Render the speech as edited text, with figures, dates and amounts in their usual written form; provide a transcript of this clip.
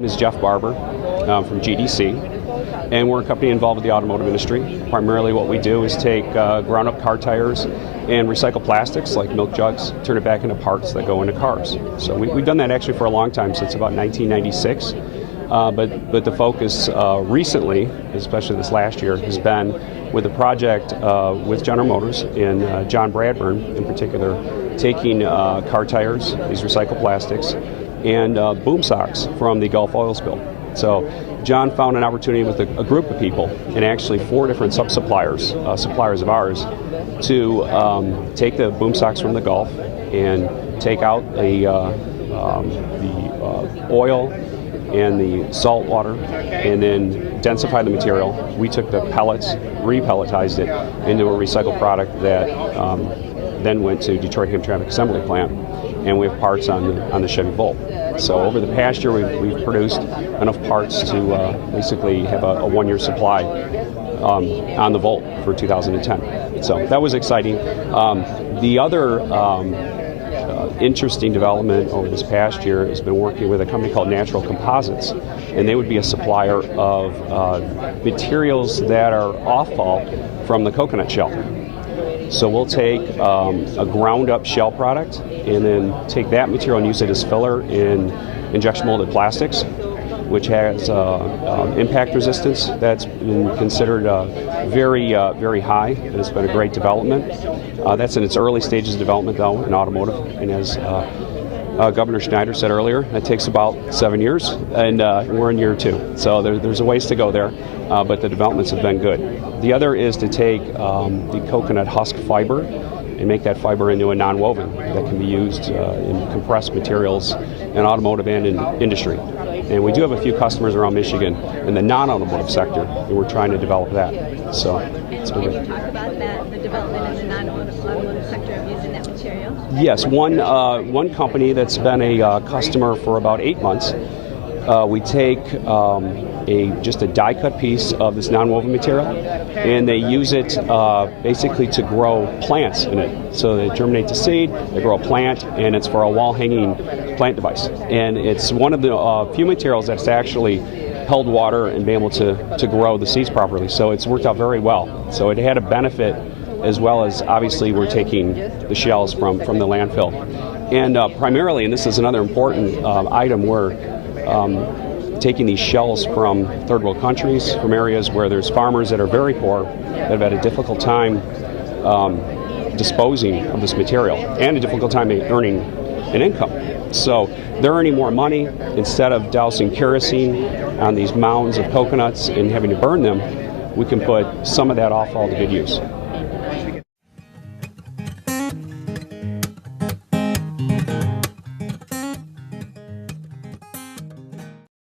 Is Jeff Barber from GDC, and we're a company involved with the automotive industry. Primarily what we do is take ground up car tires and recycle plastics like milk jugs, turn it back into parts that go into cars. So we've done that actually for a long time, since about 1996. But the focus recently, especially this last year, has been with a project with General Motors and John Bradburn in particular, taking car tires, these recycled plastics, and boom socks from the Gulf oil spill. So John found an opportunity with a group of people, and actually 4 different sub-suppliers, suppliers of ours, to take the boom socks from the Gulf and take out the oil and the salt water, and then densify the material. We took the pellets, re-pelletized it into a recycled product that then went to Detroit Hamtramck Assembly Plant, and we have parts on the Chevy Volt. So over the past year, we've produced enough parts to basically have a 1-year supply on the Volt for 2010. So that was exciting. The other interesting development over this past year has been working with a company called Natural Composites, and they would be a supplier of materials that are offal from the coconut shell. So we'll take a ground-up shell product and then take that material and use it as filler in injection molded plastics, which has impact resistance that's been considered very high, and it's been a great development. That's in its early stages of development, though, in automotive, and as Governor Schneider said earlier, it takes about 7 years, and we're in year 2. So there's a ways to go there, but the developments have been good. The other is to take the coconut husk fiber and make that fiber into a non-woven that can be used in compressed materials in automotive and in industry. And we do have a few customers around Michigan in the non-automotive sector, and we're trying to develop that. So it's been Can you talk about that, the development in the non-automotive sector of using that material? Yes, one company that's been a customer for about 8 months. We take just a die-cut piece of this non-woven material, and they use it basically to grow plants in it. So they germinate the seed, they grow a plant, and it's for a wall-hanging plant device. And it's one of the few materials that's actually held water and been able to grow the seeds properly. So it's worked out very well. So it had a benefit, as well as obviously we're taking the shells from the landfill. And primarily, and this is another important item, we're taking these shells from third world countries, from areas where there's farmers that are very poor, that have had a difficult time disposing of this material, and a difficult time earning an income. So they're earning more money. Instead of dousing kerosene on these mounds of coconuts and having to burn them, we can put some of that offal to good use.